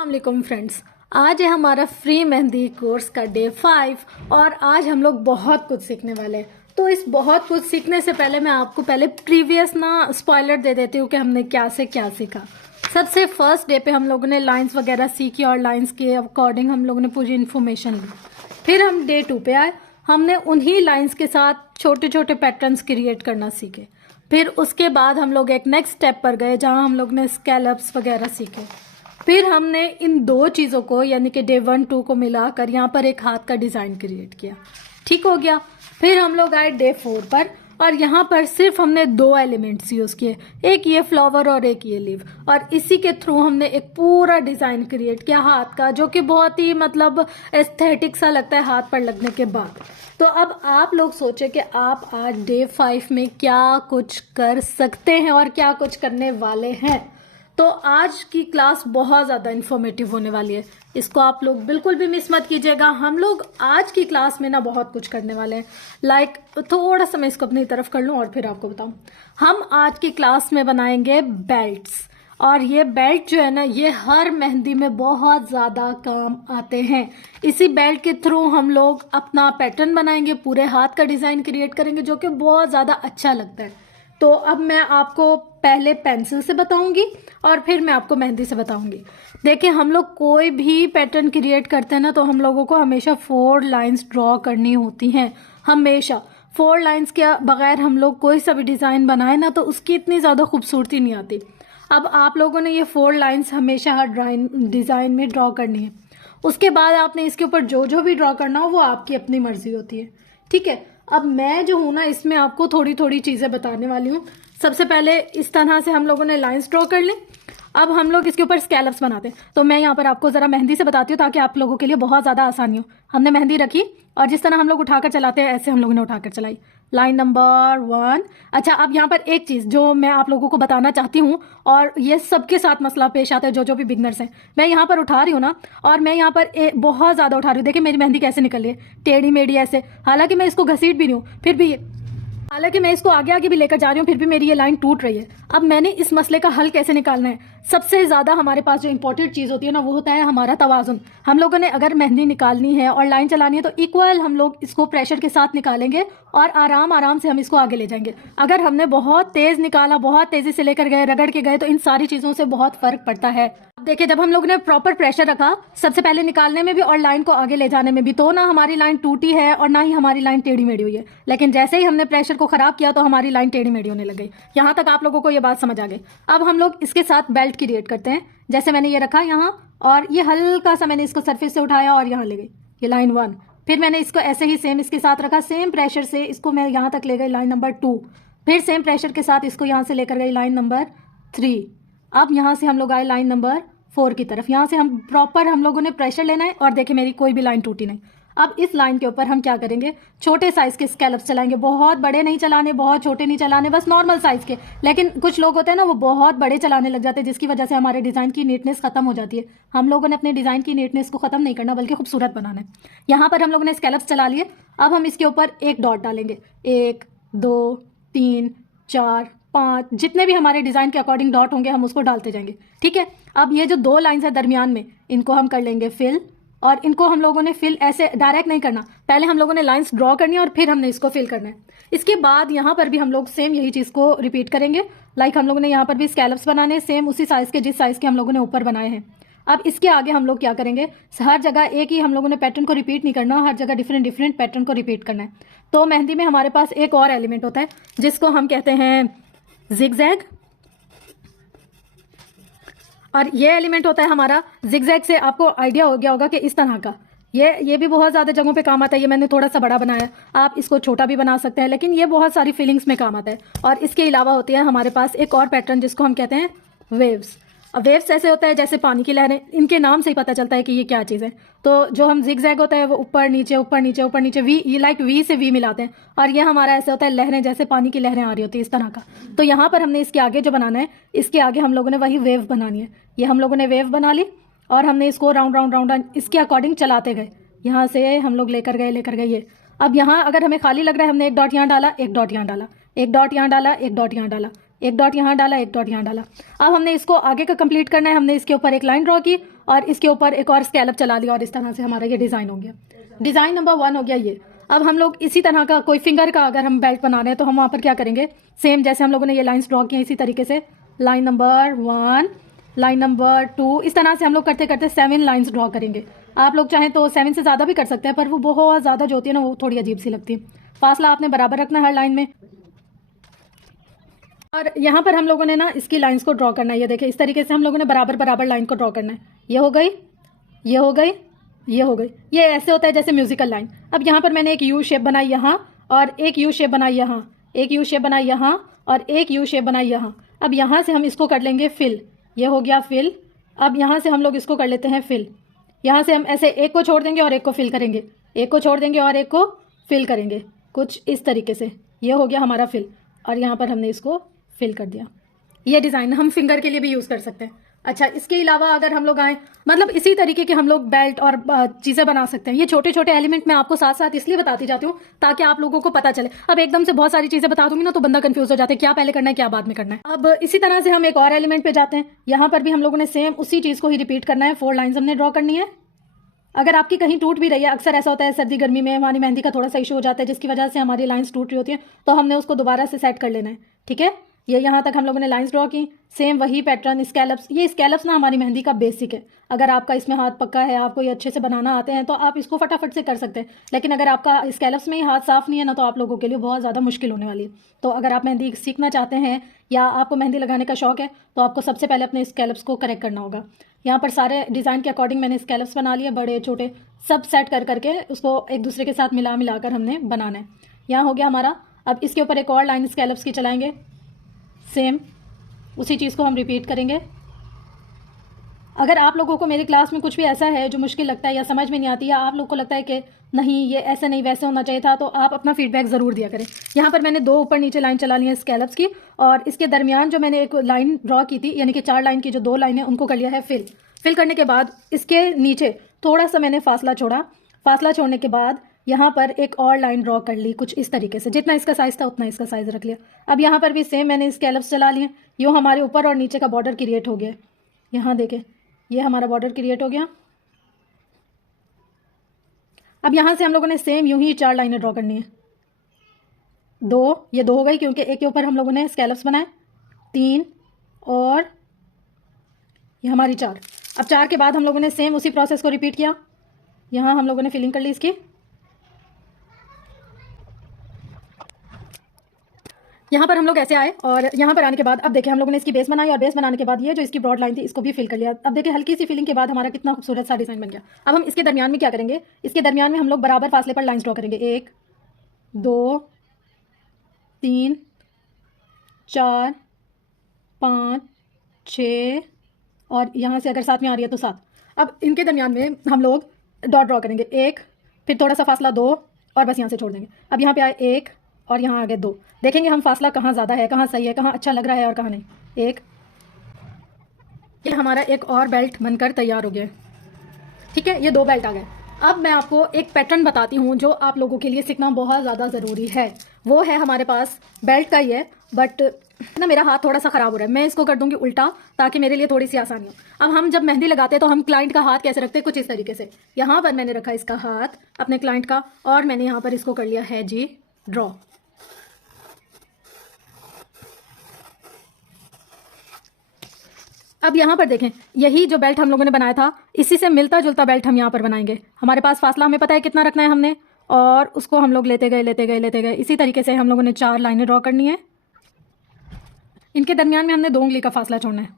अस्सलाम फ्रेंड्स, आज है हमारा फ्री मेहंदी कोर्स का डे 5 और आज हम लोग बहुत कुछ सीखने वाले हैं। तो इस बहुत कुछ सीखने से पहले मैं आपको प्रीवियस स्पॉइलर दे देती हूँ कि हमने क्या से क्या सीखा। सबसे फर्स्ट डे पे हम लोगों ने लाइंस वगैरह सीखी और लाइंस के अकॉर्डिंग हम लोगों ने पूरी इन्फॉर्मेशन ली। फिर हम डे 2 पे आए, हमने उन्हीं लाइंस के साथ छोटे छोटे पैटर्न्स क्रिएट करना सीखे। फिर उसके बाद हम लोग एक नेक्स्ट स्टेप पर गए जहाँ हम लोग ने स्कैलप्स वगैरह सीखे। फिर हमने इन दो चीज़ों को यानी कि डे 1-2 को मिलाकर यहाँ पर एक हाथ का डिज़ाइन क्रिएट किया। ठीक हो गया। फिर हम लोग आए डे 4 पर और यहाँ पर सिर्फ हमने 2 एलिमेंट्स यूज़ किए, एक ये फ्लावर और एक ये लीव, और इसी के थ्रू हमने एक पूरा डिज़ाइन क्रिएट किया हाथ का, जो कि बहुत ही एस्थेटिक सा लगता है हाथ पर लगने के बाद। तो अब आप लोग सोचे कि आप आज डे 5 में क्या कुछ कर सकते हैं और क्या कुछ करने वाले हैं। तो आज की क्लास बहुत ज़्यादा इन्फॉर्मेटिव होने वाली है, इसको आप लोग बिल्कुल भी मिस मत कीजिएगा। हम लोग आज की क्लास में बहुत कुछ करने वाले हैं। थोड़ा सा मैं इसको अपनी तरफ कर लूँ और फिर आपको बताऊँ। हम आज की क्लास में बनाएंगे बेल्ट्स, और ये बेल्ट जो है ना, ये हर मेहंदी में बहुत ज़्यादा काम आते हैं। इसी बेल्ट के थ्रू हम लोग अपना पैटर्न बनाएंगे, पूरे हाथ का डिज़ाइन क्रिएट करेंगे, जो कि बहुत ज़्यादा अच्छा लगता है। तो अब मैं आपको पहले पेंसिल से बताऊंगी और फिर मैं आपको मेहंदी से बताऊंगी। देखिए, हम लोग कोई भी पैटर्न क्रिएट करते हैं ना, तो हम लोगों को हमेशा 4 लाइंस ड्रॉ करनी होती हैं। हमेशा 4 लाइंस के बगैर हम लोग कोई सा भी डिज़ाइन बनाए ना, तो उसकी इतनी ज़्यादा खूबसूरती नहीं आती। अब आप लोगों ने ये 4 लाइंस हमेशा हर डिज़ाइन में ड्रॉ करनी है। उसके बाद आपने इसके ऊपर जो जो भी ड्रॉ करना हो वो आपकी अपनी मर्जी होती है। ठीक है। अब मैं जो हूँ ना, इसमें आपको थोड़ी थोड़ी चीज़ें बताने वाली हूँ। सबसे पहले इस तरह से हम लोगों ने लाइंस ड्रॉ कर ली। अब हम लोग इसके ऊपर स्कैलप्स बनाते हैं। तो मैं यहाँ पर आपको ज़रा मेहंदी से बताती हूँ ताकि आप लोगों के लिए बहुत ज़्यादा आसानी हो। हमने मेहंदी रखी और जिस तरह हम लोग उठाकर चलाते हैं, ऐसे हम लोगों ने उठाकर चलाई। Line number 1। अच्छा, अब यहाँ पर एक चीज़ जो मैं आप लोगों को बताना चाहती हूँ, और ये सबके साथ मसला पेश आता है जो भी बिगनर्स हैं। मैं यहाँ पर उठा रही हूँ ना, और मैं यहाँ पर बहुत ज़्यादा उठा रही हूँ। देखिए मेरी मेहंदी कैसे निकल रही है, टेढ़ी मेढ़ी ऐसे। हालांकि मैं इसको घसीट भी नहीं हूँ, फिर भी हालांकि मैं इसको आगे आगे भी लेकर जा रही हूँ, फिर भी मेरी ये लाइन टूट रही है। अब मैंने इस मसले का हल कैसे निकालना है? सबसे ज़्यादा हमारे पास जो इंपॉर्टेंट चीज़ होती है ना, वो होता है हमारा तवाज़ुन। हम लोगों ने अगर मेहंदी निकालनी है और लाइन चलानी है, तो इक्वल हम लोग इसको प्रेशर के साथ निकालेंगे और आराम आराम से हम इसको आगे ले जाएंगे। अगर हमने बहुत तेज़ निकाला, बहुत तेज़ी से लेकर गए, रगड़ के गए, तो इन सारी चीज़ों से बहुत फ़र्क पड़ता है। देखिए, जब हम लोग ने प्रॉपर प्रेशर रखा, सबसे पहले निकालने में भी और लाइन को आगे ले जाने में भी, तो ना हमारी लाइन टूटी है और ना ही हमारी लाइन टेढ़ी मेढ़ी हुई है। लेकिन जैसे ही हमने प्रेशर को खराब किया, तो हमारी लाइन टेढ़ी मेढ़ी होने लग गई। यहाँ तक आप लोगों को ये बात समझ आ गई। अब हम लोग इसके साथ बेल्ट क्रिएट करते हैं। जैसे मैंने ये रखा यहाँ, और ये हल्का सा मैंने इसको सरफेस से उठाया और यहाँ ले गई, ये लाइन 1। फिर मैंने इसको ऐसे ही सेम इसके साथ रखा, सेम प्रेशर से इसको मैं यहाँ तक ले गई, लाइन नंबर 2। फिर सेम प्रेशर के साथ इसको यहाँ से लेकर गई, लाइन नंबर 3। अब यहाँ से हम लोग आए लाइन नंबर 4 की तरफ। यहाँ से हम प्रॉपर हम लोगों ने प्रेशर लेना है, और देखिए मेरी कोई भी लाइन टूटी नहीं। अब इस लाइन के ऊपर हम क्या करेंगे, छोटे साइज के स्कैलप्स चलाएंगे। बहुत बड़े नहीं चलाने, बहुत छोटे नहीं चलाने, बस नॉर्मल साइज के। लेकिन कुछ लोग होते हैं ना, वो बहुत बड़े चलाने लग जाते हैं, जिसकी वजह से हमारे डिज़ाइन की नीटनेस खत्म हो जाती है। हम लोगों ने अपने डिज़ाइन की नीटनेस को खत्म नहीं करना, बल्कि खूबसूरत बनाना है। यहाँ पर हम लोगों ने स्कैलप्स चला लिए। अब हम इसके ऊपर एक डॉट डालेंगे, 1 2 3 4 5, जितने भी हमारे डिज़ाइन के अकॉर्डिंग डॉट होंगे हम उसको डालते जाएंगे। ठीक है। अब ये जो 2 लाइंस है दरमियान में, इनको हम कर लेंगे फिल, और इनको हम लोगों ने फिल ऐसे डायरेक्ट नहीं करना, पहले हम लोगों ने लाइंस ड्रॉ करनी है और फिर हमने इसको फिल करना है। इसके बाद यहाँ पर भी हम लोग सेम यही चीज़ को रिपीट करेंगे। हम लोगों ने यहाँ पर भी स्कैलप्स बनाने हैं, सेम उसी साइज़ के जिस साइज़ के हम लोगों ने ऊपर बनाए हैं। अब इसके आगे हम लोग क्या करेंगे, हर जगह एक ही हम लोगों ने पैटर्न को रिपीट नहीं करना, हर जगह डिफरेंट डिफरेंट पैटर्न को रिपीट करना है। तो मेहंदी में हमारे पास एक और एलिमेंट होता है जिसको हम कहते हैं जिगजैग, और ये एलिमेंट होता है हमारा जिगजैग। से आपको आइडिया हो गया होगा कि इस तरह का ये भी बहुत ज़्यादा जगहों पे काम आता है। ये मैंने थोड़ा सा बड़ा बनाया, आप इसको छोटा भी बना सकते हैं, लेकिन ये बहुत सारी फीलिंग्स में काम आता है। और इसके अलावा होती है हमारे पास एक और पैटर्न जिसको हम कहते हैं वेव्स। अब वेव्स ऐसे होता है जैसे पानी की लहरें, इनके नाम से ही पता चलता है कि ये क्या चीज़ है। तो जो हम जिगजैग होता है वो ऊपर नीचे ऊपर नीचे ऊपर नीचे, वी, ये लाइक वी से वी मिलाते हैं, और ये हमारा ऐसे होता है लहरें, जैसे पानी की लहरें आ रही होती है इस तरह का। तो यहाँ पर हमने इसके आगे जो बनाना है, इसके आगे हम लोगों ने वही वेव बनानी है। ये हम लोगों ने वेव बना ली और हमने इसको राउंड राउंड राउंड इसके अकॉर्डिंग चलाते गए। यहाँ से हम लोग लेकर गए ये। अब यहाँ अगर हमें खाली लग रहा है, हमने एक डॉट यहाँ डाला, एक डॉट यहाँ डाला, एक डॉट यहाँ डाला, एक डॉट यहाँ डाला, एक डॉट यहाँ डाला, एक डॉट यहाँ डाला। अब हमने इसको आगे का कंप्लीट करना है। हमने इसके ऊपर एक लाइन ड्रॉ की और इसके ऊपर एक और स्कैलप चला लिया और इस तरह से हमारा ये डिज़ाइन हो गया। डिज़ाइन नंबर 1 हो गया ये। अब हम लोग इसी तरह का कोई फिंगर का अगर हम बेल्ट बना रहे हैं तो हम वहाँ पर क्या करेंगे, सेम जैसे हम लोगों ने ये लाइन्स ड्रॉ की हैं इसी तरीके से लाइन नंबर 1, लाइन नंबर 2, इस तरह से हम लोग करते करते 7 लाइन्स ड्रॉ करेंगे। आप लोग चाहें तो 7 से ज़्यादा भी कर सकते हैं, पर वो बहुत ज़्यादा जो होती है ना वो थोड़ी अजीब सी लगती है। फासला आपने बराबर रखना है हर लाइन में। और यहाँ पर हम लोगों ने ना इसकी लाइंस को ड्रॉ करना है। ये देखिए इस तरीके से हम लोगों ने बराबर बराबर लाइन को ड्रॉ करना है। ये हो गई, ये हो गई, ये हो गई। ये ऐसे होता है जैसे म्यूजिकल लाइन। अब यहाँ पर मैंने एक यू शेप बनाई यहाँ और एक यू शेप बनाई यहाँ, एक यू शेप बनाई यहाँ और एक यू शेप बनाई यहाँ। अब यहाँ से हम इसको कर लेंगे फिल। ये हो गया फिल। अब यहाँ से हम लोग इसको कर लेते हैं फिल। यहाँ से हम ऐसे एक को छोड़ देंगे और एक को फिल करेंगे, एक को छोड़ देंगे और एक को फिल करेंगे, कुछ इस तरीके से। ये हो गया हमारा फिल और यहाँ पर हमने इसको फिल कर दिया। ये डिज़ाइन हम फिंगर के लिए भी यूज़ कर सकते हैं। अच्छा, इसके अलावा अगर हम लोग आए, मतलब इसी तरीके के हम लोग बेल्ट और चीज़ें बना सकते हैं। ये छोटे छोटे एलिमेंट मैं आपको साथ साथ इसलिए बताती जाती हूँ ताकि आप लोगों को पता चले। अब एकदम से बहुत सारी चीज़ें बता दूंगी ना तो बंदा कंफ्यूज हो जाता है, क्या पहले करना है क्या बाद में करना है। अब इसी तरह से हम एक और एलिमेंट पे जाते हैं। यहाँ पर भी हम लोगों ने सेम उसी चीज़ को ही रिपीट करना है। 4 लाइन्स हमने ड्रॉ करनी है। अगर आपकी कहीं टूट भी रही है, अक्सर ऐसा होता है सर्दी गर्मी में हमारी मेहंदी का थोड़ा सा इशू हो जाता है जिसकी वजह से हमारी लाइंस टूट रही होती हैं, तो हमने उसको दोबारा से सेट कर लेना है। ठीक है, ये यहाँ तक हम लोगों ने लाइंस ड्रॉ की। सेम वही पैटर्न स्कैलप्स। ये स्कैलप्स ना हमारी मेहंदी का बेसिक है। अगर आपका इसमें हाथ पक्का है, आपको ये अच्छे से बनाना आते हैं तो आप इसको फटाफट से कर सकते हैं। लेकिन अगर आपका स्कैलप्स में ही हाथ साफ नहीं है ना तो आप लोगों के लिए बहुत ज़्यादा मुश्किल होने वाली है। तो अगर आप मेहंदी सीखना चाहते हैं या आपको मेहंदी लगाने का शौक है तो आपको सबसे पहले अपने स्कैलप्स को करेक्ट करना होगा। यहाँ पर सारे डिज़ाइन के अकॉर्डिंग मैंने स्कैलप्स बना लिए, बड़े छोटे सब सेट कर करके उसको एक दूसरे के साथ मिला मिलाकर हमने बनाना है। यहाँ हो गया हमारा। अब इसके ऊपर एक और लाइन स्कैलप्स की चलाएंगे। सेम उसी चीज़ को हम रिपीट करेंगे। अगर आप लोगों को मेरी क्लास में कुछ भी ऐसा है जो मुश्किल लगता है या समझ में नहीं आती या आप लोग को लगता है कि नहीं ये ऐसे नहीं वैसे होना चाहिए था, तो आप अपना फीडबैक ज़रूर दिया करें। यहाँ पर मैंने 2 ऊपर नीचे लाइन चला ली है स्कैलप्स की और इसके दरमियान जो मैंने एक लाइन ड्रॉ की थी, यानी कि 4 लाइन की जो 2 लाइन है उनको कर लिया है फिल। फिल करने के बाद इसके नीचे थोड़ा सा मैंने फासला छोड़ा। फासला छोड़ने के बाद यहाँ पर एक और लाइन ड्रॉ कर ली कुछ इस तरीके से। जितना इसका साइज़ था उतना इसका साइज़ रख लिया। अब यहाँ पर भी सेम मैंने स्कैलप्स चला लिए। यूँ हमारे ऊपर और नीचे का बॉर्डर क्रिएट हो गया। यहाँ देखें, ये हमारा बॉर्डर क्रिएट हो गया। अब यहाँ से हम लोगों ने सेम यूं ही 4 लाइनें ड्रॉ करनी है। 2, ये 2 हो गई क्योंकि एक के ऊपर हम लोगों ने स्कैलप्स बनाए। 3 और ये हमारी 4। अब 4 के बाद हम लोगों ने सेम उसी प्रोसेस को रिपीट किया। यहाँ हम लोगों ने फिलिंग कर ली इसकी। यहाँ पर हम लोग ऐसे आए और यहाँ पर आने के बाद अब देखिए हम लोगों ने इसकी बेस बनाई और बेस बनाने के बाद ये जो इसकी ब्रॉड लाइन थी इसको भी फिल कर लिया। अब देखिए हल्की सी फिलिंग के बाद हमारा कितना खूबसूरत सा डिज़ाइन बन गया। अब हम इसके दरमियान में क्या करेंगे, इसके दरमियान में हम लोग बराबर फासले पर लाइन्स ड्रॉ करेंगे। 1, 2, 3, 4, 5, 6 और यहाँ से अगर साथ में आ रही है तो 7। अब इनके दरमियान में हम लोग डॉट ड्रॉ करेंगे। 1, फिर थोड़ा सा फासला 2 और बस यहाँ से छोड़ देंगे। अब यहाँ पे आए 1 और यहाँ आगे 2। देखेंगे हम फासला कहाँ ज़्यादा है, कहाँ सही है, कहाँ अच्छा लग रहा है और कहाँ नहीं। 1, ये हमारा एक और बेल्ट बनकर तैयार हो गया। ठीक है, ये 2 बेल्ट आ गए। अब मैं आपको एक पैटर्न बताती हूँ जो आप लोगों के लिए सीखना बहुत ज़्यादा ज़रूरी है। वो है हमारे पास बेल्ट का ही है, बट ना मेरा हाथ थोड़ा सा ख़राब हो रहा है। मैं इसको कर दूंगी उल्टा ताकि मेरे लिए थोड़ी सी आसानी हो। अब हम जब मेहंदी लगाते हैं तो हम क्लाइंट का हाथ कैसे रखते हैं, कुछ इस तरीके से। यहाँ पर मैंने रखा इसका हाथ अपने क्लाइंट का और मैंने यहाँ पर इसको कर लिया है जी ड्रॉ। अब यहाँ पर देखें, यही जो बेल्ट हम लोगों ने बनाया था इसी से मिलता जुलता बेल्ट हम यहाँ पर बनाएंगे। हमारे पास फासला हमें पता है कितना रखना है हमने, और उसको हम लोग लेते गए लेते गए लेते गए। इसी तरीके से हम लोगों ने 4 लाइनें ड्रॉ करनी है। इनके दरमियान में हमने 2 उंगली का फासला छोड़ना है।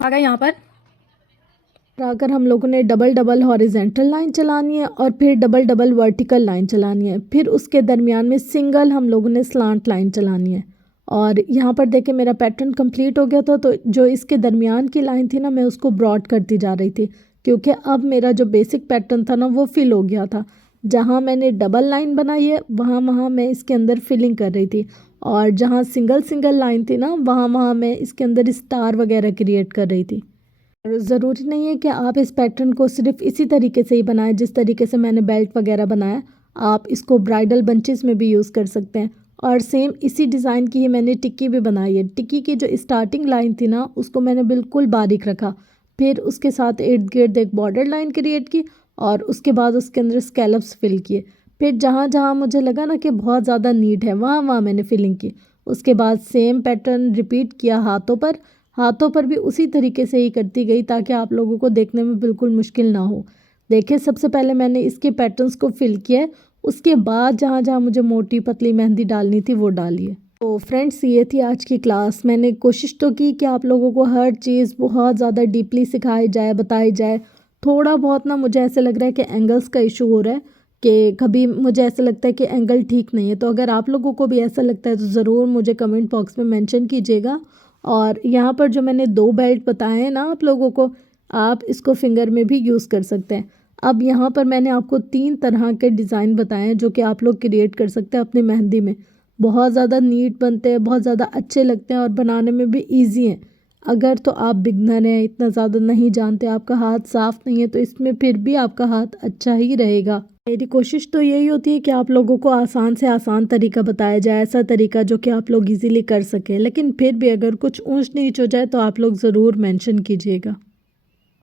आ गए यहाँ पर। अगर हम लोगों ने डबल डबल हॉरिजेंटल लाइन चलानी है और फिर डबल डबल वर्टिकल लाइन चलानी है, फिर उसके दरमियान में सिंगल हम लोगों ने स्लांट लाइन चलानी है। और यहाँ पर देखें मेरा पैटर्न कंप्लीट हो गया था, तो जो इसके दरमियान की लाइन थी ना मैं उसको ब्रॉड करती जा रही थी क्योंकि अब मेरा जो बेसिक पैटर्न था ना वो फिल हो गया था। जहाँ मैंने डबल लाइन बनाई है वहाँ मैं इसके अंदर फिलिंग कर रही थी, और जहाँ सिंगल सिंगल लाइन थी ना वहाँ मैं इसके अंदर स्टार वगैरह क्रिएट कर रही थी। ज़रूरी नहीं है कि आप इस पैटर्न को सिर्फ इसी तरीके से ही बनाएं जिस तरीके से मैंने बेल्ट वगैरह बनाया। आप इसको ब्राइडल बंचेस में भी यूज़ कर सकते हैं और सेम इसी डिज़ाइन की ही मैंने टिक्की भी बनाई है। टिक्की की जो स्टार्टिंग लाइन थी ना, उसको मैंने बिल्कुल बारीक रखा, फिर उसके साथ इर्द गिर्द एक बॉर्डर लाइन क्रिएट की और उसके बाद उसके अंदर स्कैलप्स फिल किए। फिर जहाँ जहाँ मुझे लगा ना कि बहुत ज़्यादा नीड है, वहाँ वहाँ मैंने फिलिंग की। उसके बाद सेम पैटर्न रिपीट किया हाथों पर भी उसी तरीके से ही करती गई ताकि आप लोगों को देखने में बिल्कुल मुश्किल ना हो। देखिए, सबसे पहले मैंने इसके पैटर्न्स को फिल किया है, उसके बाद जहाँ जहाँ मुझे मोटी पतली मेहंदी डालनी थी वो डाली है। तो फ्रेंड्स, ये थी आज की क्लास। मैंने कोशिश तो की कि आप लोगों को हर चीज़ बहुत ज़्यादा डीपली सिखाई जाए, बताई जाए। थोड़ा बहुत ना मुझे ऐसे लग रहा है कि एंगल्स का इशू हो रहा है, कि कभी मुझे ऐसा लगता है कि एंगल ठीक नहीं है। तो अगर आप लोगों को भी ऐसा लगता है तो ज़रूर मुझे कमेंट बॉक्स में मेंशन कीजिएगा। और यहाँ पर जो मैंने 2 बेल्ट बताए हैं ना आप लोगों को, आप इसको फिंगर में भी यूज़ कर सकते हैं। अब यहाँ पर मैंने आपको 3 तरह के डिज़ाइन बताए हैं जो कि आप लोग क्रिएट कर सकते हैं अपनी मेहंदी में। बहुत ज़्यादा नीट बनते हैं, बहुत ज़्यादा अच्छे लगते हैं और बनाने में भी ईजी हैं। अगर तो आप बिगनर हैं, इतना ज़्यादा नहीं जानते, आपका हाथ साफ़ नहीं है, तो इसमें फिर भी आपका हाथ अच्छा ही रहेगा। मेरी कोशिश तो यही होती है कि आप लोगों को आसान से आसान तरीका बताया जाए, ऐसा तरीका जो कि आप लोग इजीली कर सकें। लेकिन फिर भी अगर कुछ ऊंच नीच हो जाए तो आप लोग ज़रूर मेंशन कीजिएगा।